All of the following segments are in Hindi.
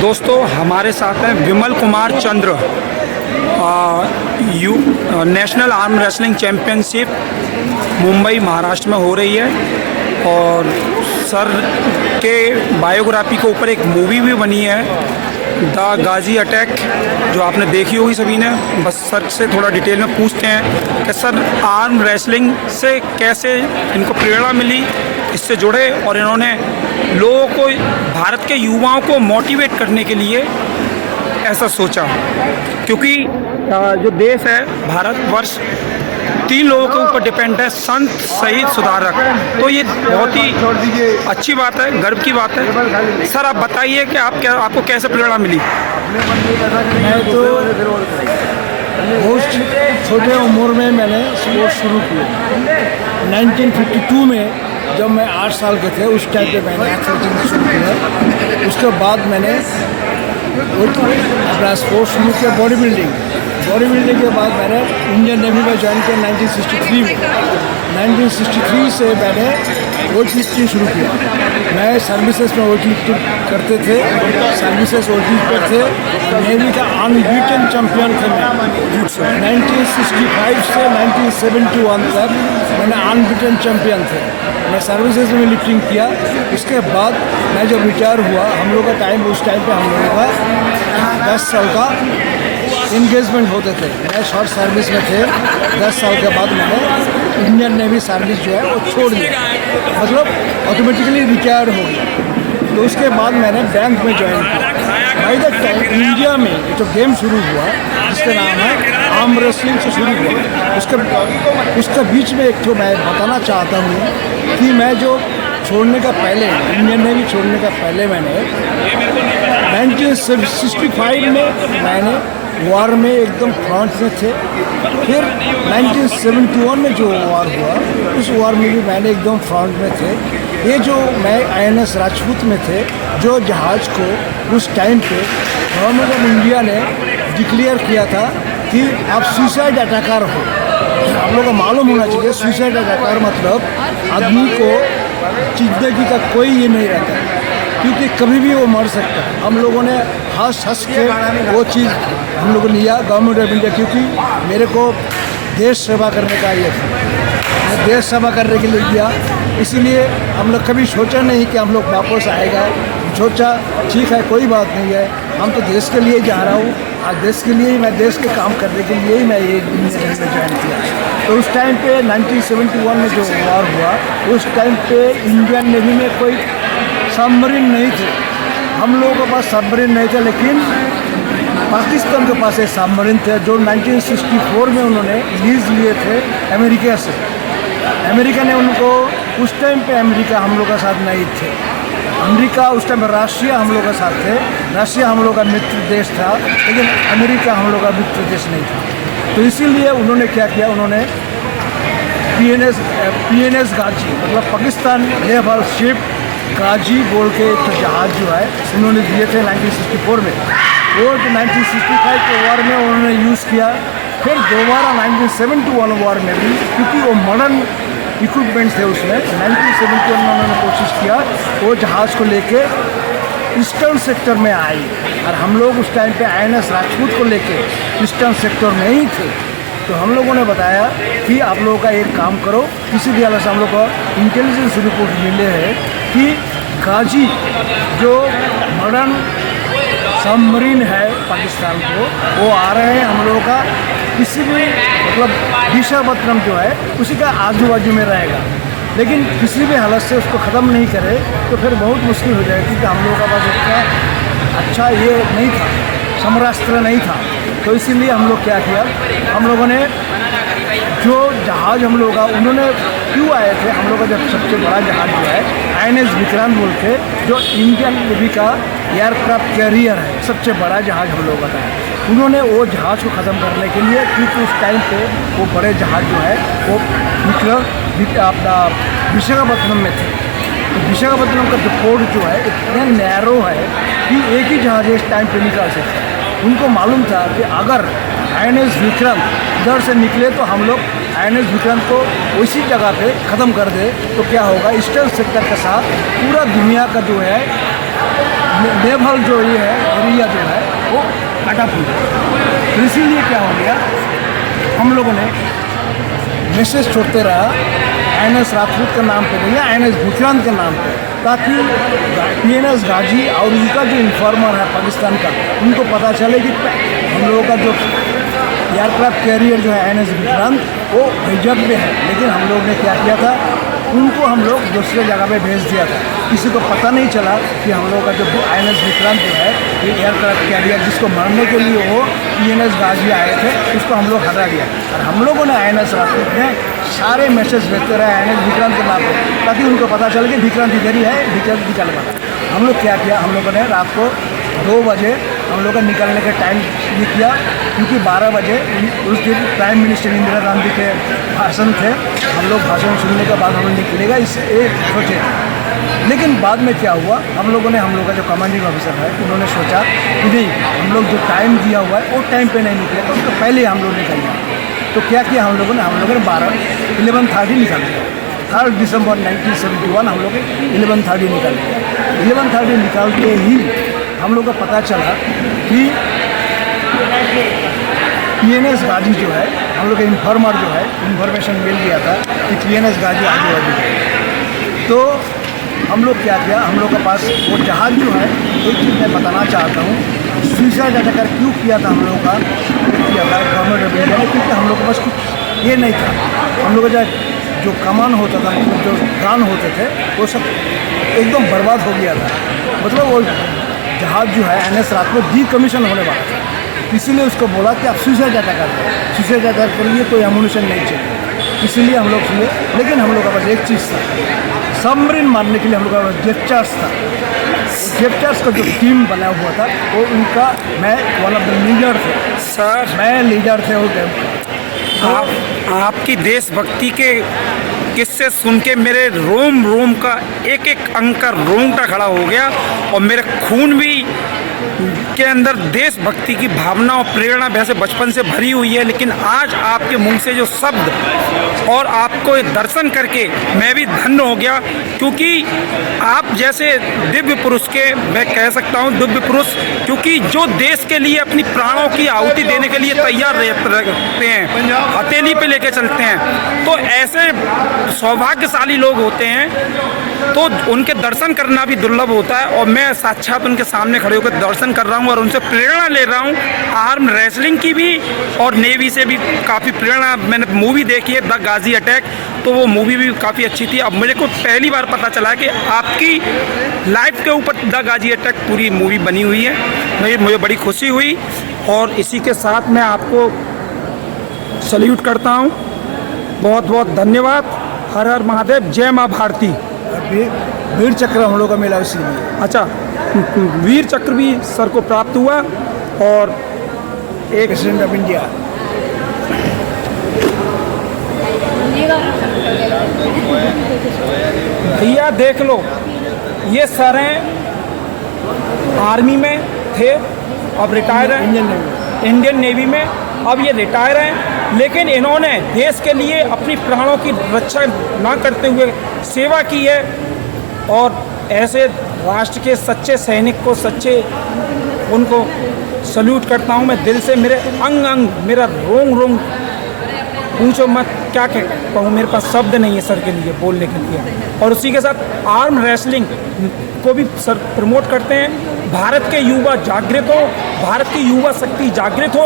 दोस्तों हमारे साथ हैं Vimal Kumar Chandra. National arm wrestling championship Mumbai Maharashtra में हो रही है और सर के बायोग्राफी के ऊपर एक मूवी भी बनी है, द गाजी अटैक, जो आपने देखी होगी सभी ने। बस सर से थोड़ा डिटेल में पूछते हैं कि सर आर्म रेसलिंग से कैसे इनको प्रेरणा मिली, इससे जुड़े और इन्होंने लोगों को, भारत के युवाओं को मोटिवेट करने के लिए ऐसा सोचा, क्योंकि जो देश है भारतवर्ष 3 लोगों के ऊपर डिपेंड है, संत, शहीद, सुधारक। तो ये बहुत ही अच्छी बात है, गर्व की बात है। सर आप बताइए कि आपको कैसे प्रेरणा मिली? मैं तो बहुत छोटे उम्र में मैंने स्पोर्ट्स शुरू किया। 1952 में जब मैं 8 साल के थे, उस टाइम पे मैंने एथलेटिक्स शुरू किया। उसके बाद मैंने अपना स्पोर्ट्स शुरू किया, बॉडी बिल्डिंग के बाद मैंने इंडियन नेवी में ज्वाइन किया 1963 में। 1963 से मैंने वेट लिफ्टिंग शुरू किया। मैं सर्विसेज में वेट लिफ्टिंग करते थे, सर्विसेज वेट लिफ्टर थे, नेवी का अनबीटन चैम्पियन थे मैं। 1965 से 1971 तक मैंने अनबीटन चैम्पियन थे। मैं सर्विसेज में लिफ्टिंग किया। उसके बाद मैं जब रिटायर हुआ, हम लोग का टाइम, उस टाइम पे हम लोगों का 10 साल का इंगेजमेंट होते थे। मैं शॉर्ट सर्विस में थे। 10 साल के बाद मैंने इंडियन नेवी सर्विस जो है वो छोड़ दिया, मतलब ऑटोमेटिकली रिटायर हो गया। तो उसके बाद मैंने बैंक में ज्वाइन किया। बाई द टाइम इंडिया में जो गेम शुरू हुआ, जिसका नाम है आर्म रेसलिंग, से शुरू हुआ। उसके बीच में एक तो मैं बताना चाहता हूँ कि मैं जो छोड़ने का पहले, इंडियन नेवी छोड़ने का पहले, मैंने 1965 में मैंने वॉर में एकदम फ्रंट में थे। फिर 1971 में जो वॉर हुआ, उस वॉर में भी मैंने एकदम फ्रंट में थे। ये जो मैं INS राजपूत में थे, जो जहाज़ को उस टाइम पे गवर्नमेंट ऑफ इंडिया ने डिक्लेयर किया था कि आप सुसाइड अटैकर हो। आप लोगों को मालूम होना चाहिए, सुसाइड अटैकर मतलब आदमी को जिंदगी का कोई ये नहीं रहता, क्योंकि कभी भी वो मर सकता है। हम लोगों ने हंस के वो चीज़ हम लोगों ने लिया, गवर्नमेंट ऑफ इंडिया, क्योंकि मेरे को देश सेवा करने का ये था, मैं देश सेवा करने के लिए गया। इसीलिए हम लोग कभी सोचा नहीं कि हम लोग वापस आएगा। सोचा ठीक है, कोई बात नहीं है, हम तो देश के लिए जा रहा हूँ, आज देश के लिए ही, मैं देश के काम करने के लिए ही मैं ये इंडियन नेवी में ज्वाइन किया। तो उस टाइम पे 1971 में जो वॉर हुआ, उस टाइम पे इंडियन नेवी में कोई सबमरीन नहीं थे। हम लोगों के पास सबमरीन नहीं थे, लेकिन पाकिस्तान के पास एक सबमरीन थे जो 1964 में उन्होंने लीज लिए थे अमेरिका से। अमेरिका ने उनको, उस टाइम पे अमेरिका हम लोग का साथ नहीं थे। अमेरिका उस टाइम रशिया हम लोग का साथ थे। रशिया हम लोग का मित्र देश था, लेकिन अमेरिका हम लोग का मित्र देश नहीं था। तो इसीलिए उन्होंने क्या किया, उन्होंने PNS गाजी, मतलब पाकिस्तान नेवल शिप गाजी बोल के एक जहाज़ जो है उन्होंने दिए थे 1964 में। वो 1965 के वॉर में उन्होंने यूज़ किया। फिर दोबारा 1971 वॉर में भी, क्योंकि वो मॉडर्न इक्विपमेंट्स थे उसमें, 1971 में उन्होंने कोशिश किया वो जहाज़ को लेके ईस्टर्न सेक्टर में आई। और हम लोग उस टाइम पे INS राजपूत को लेके ईस्टर्न सेक्टर में ही थे। तो हम लोगों ने बताया कि आप लोगों का एक काम करो, किसी भी हालत से हम लोग को इंटेलिजेंस रिपोर्ट मिले हैं कि गाजी जो मॉडर्न सबमरीन है पाकिस्तान को, वो आ रहे हैं हम लोगों का किसी भी, मतलब विशाखापत्तनम जो है उसी का आजू बाजू में रहेगा, लेकिन किसी भी हालत से उसको ख़त्म नहीं करे तो फिर बहुत मुश्किल हो जाएगा, क्योंकि हम लोगों का पास उतना अच्छा ये नहीं था, समरास्त्र नहीं था। तो इसीलिए हम लोग क्या किया, हम लोगों ने जो जहाज़ हम लोग का, उन्होंने क्यों आए थे, हम लोग का जब सबसे बड़ा जहाज़ जो है INS विक्रांत बोल के, जो इंडियन नेवी का एयरक्राफ्ट कैरियर है, सबसे बड़ा जहाज़ हम लोग का था। उन्होंने वो जहाज़ को ख़त्म करने के लिए, क्योंकि उस टाइम पे वो बड़े जहाज़ जो है वो अपना विशाखापत्तनम में थे। तो विशाखापत्तनम का जो पोर्ट जो है इतना नैरो है कि एक ही जहाज़ इस टाइम पे निकाल सकता है। उनको मालूम था कि अगर INS विक्रांत इधर से निकले तो हम लोग INS विक्रांत को उसी जगह पे ख़त्म कर दे, तो क्या होगा, ईस्टर्न सेक्टर के साथ पूरा दुनिया का जो है नेवल जो ये है एरिया जो है वो काटा फूटा, तो इसीलिए क्या हो गया, हम लोगों ने मैसेज छोड़ते रहा INS राजपूत के नाम पे नहीं है, INS विक्रांत के नाम पे, ताकि PNS गाजी और उनका जो इन्फॉर्मर है पाकिस्तान का, उनको पता चले कि हम लोगों का जो एयरक्राफ्ट कैरियर जो है INS विक्रांत वो हिजब में है। लेकिन हम लोग ने क्या किया था, उनको हम लोग दूसरे जगह पे भेज दिया था। किसी को पता नहीं चला कि हम लोग का जो INS विक्रांत जो है ये एयरक्राफ्ट कैरियर जिसको मारने के लिए वो PNS गाजी आए थे, उसको हम लोग हटा दिया। और हम लोगों ने INS राजपूत ने सारे मैसेज भेजते रहे INS विक्रांत के नाम पर, ताकि उनको पता चले कि विक्रांत इधर ही है, विक्रांत निकल पड़ा। हम लोग क्या किया, हम लोगों ने रात को 2 बजे हम लोग का निकलने का टाइम ये किया, क्योंकि 12 बजे उस दिन प्राइम मिनिस्टर इंदिरा गांधी के भाषण थे। हम लोग भाषण सुनने के बाद हम लोग निकलेगा इस एक सोचे। लेकिन बाद में क्या हुआ, हम लोगों ने, हम लोग का जो कमांडिंग ऑफिसर है उन्होंने सोचा कि नहीं, हम लोग जो टाइम दिया हुआ है वो टाइम पे नहीं निकलेगा, उसको पहले हम लोग निकल जाए। तो क्या किया हम लोगों ने 11:30 निकाल दिया। 3 दिसंबर 1971 हम लोग 11:30 निकाल दिया। 11:30 निकाल के ही हम लोग को पता चला कि PNS गाजी जो है, हम लोग का इन्फॉर्मर जो है, इन्फॉर्मेशन मिल गया था कि PNS गाजी आगे बढ़ी। तो हम लोग क्या किया, हम लोग के पास वो जहाज़ जो है, एक चीज़ मैं बताना चाहता हूँ, सुसाइड अटैकर क्यों किया था हम लोग का, किया था गवर्नमेंट ऑफ इंडिया ने, क्योंकि हम लोग के पास कुछ ये नहीं था। हम लोग का जो कमान होता था, जो गान होते थे, वो सब एकदम बर्बाद हो गया था। मतलब वो जहाज़ जो है INS राजपूत डीकमीशन होने वाला था। इसीलिए उसको बोला कि आप सुसाइड अटैकर करो, सुसाइड अटैक करिए तो एमुनिशन नहीं चाहिए। इसीलिए हम लोग सुने। लेकिन हम लोग का पास एक चीज़ था, सबमरीन मारने के लिए हम लोग का पास जेट था। जेट का जो टीम बना हुआ था वो उनका, मैं वन ऑफ द लीडर थे सर, मैं लीडर थे वो गेम। आपकी देशभक्ति के किस्से सुन के मेरे रोम रोम का एक एक अंग का रोंगटा खड़ा हो गया, और मेरे खून भी के अंदर देशभक्ति की भावना और प्रेरणा वैसे बचपन से भरी हुई है। लेकिन आज आपके मुंह से जो शब्द और आपको दर्शन करके मैं भी धन्य हो गया, क्योंकि आप जैसे दिव्य पुरुष के, मैं कह सकता हूँ दिव्य पुरुष, क्योंकि जो देश के लिए अपनी प्राणों की आहुति देने के लिए तैयार रहते हैं, हथेली पे लेके चलते हैं, तो ऐसे सौभाग्यशाली लोग होते हैं, तो उनके दर्शन करना भी दुर्लभ होता है। और मैं साक्षात उनके सामने खड़े होकर दर्शन कर रहा हूँ और उनसे प्रेरणा ले रहा हूँ, आर्म रेसलिंग की भी और नेवी से भी काफ़ी प्रेरणा। मैंने मूवी देखी है द गाजी अटैक, तो वो मूवी भी काफ़ी अच्छी थी। अब मेरे को पहली बार पता चला कि आपकी लाइफ के ऊपर द गाजी अटैक पूरी मूवी बनी हुई है। मुझे बड़ी खुशी हुई, और इसी के साथ मैं आपको सल्यूट करता हूँ। बहुत बहुत धन्यवाद। हर हर महादेव, जय माँ भारती। वीर चक्र हम लोग का मिला उसी में। अच्छा, वीर चक्र भी सर को प्राप्त हुआ, और एक प्रेसिडेंट ऑफ इंडिया। भैया देख लो, ये सर हैं, आर्मी में थे, अब रिटायर हैं इंडियन नेवी में, अब ये रिटायर हैं। लेकिन इन्होंने देश के लिए अपनी प्राणों की रक्षा ना करते हुए सेवा की है, और ऐसे राष्ट्र के सच्चे सैनिक को, उनको सल्यूट करता हूँ मैं दिल से। मेरे अंग अंग, मेरा रोंग रोंग, पूछो मत क्या कहूँ, मेरे पास शब्द नहीं है सर के लिए, बोलने के लिए। और उसी के साथ आर्म रेसलिंग को भी सर प्रमोट करते हैं। भारत के युवा जागृत हो, भारत की युवा शक्ति जागृत हो,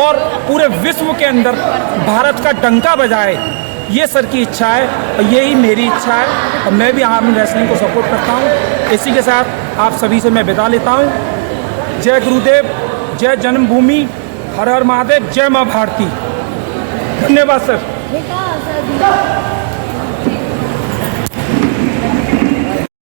और पूरे विश्व के अंदर भारत का डंका बजाए, ये सर की इच्छा है, और यही मेरी इच्छा है, और मैं भी आर्म रेसलिंग को सपोर्ट करता हूँ। इसी के साथ आप सभी से मैं विदा लेता हूँ। जय गुरुदेव, जय जन्मभूमि, हर हर महादेव, जय माँ भारती। धन्यवाद सर।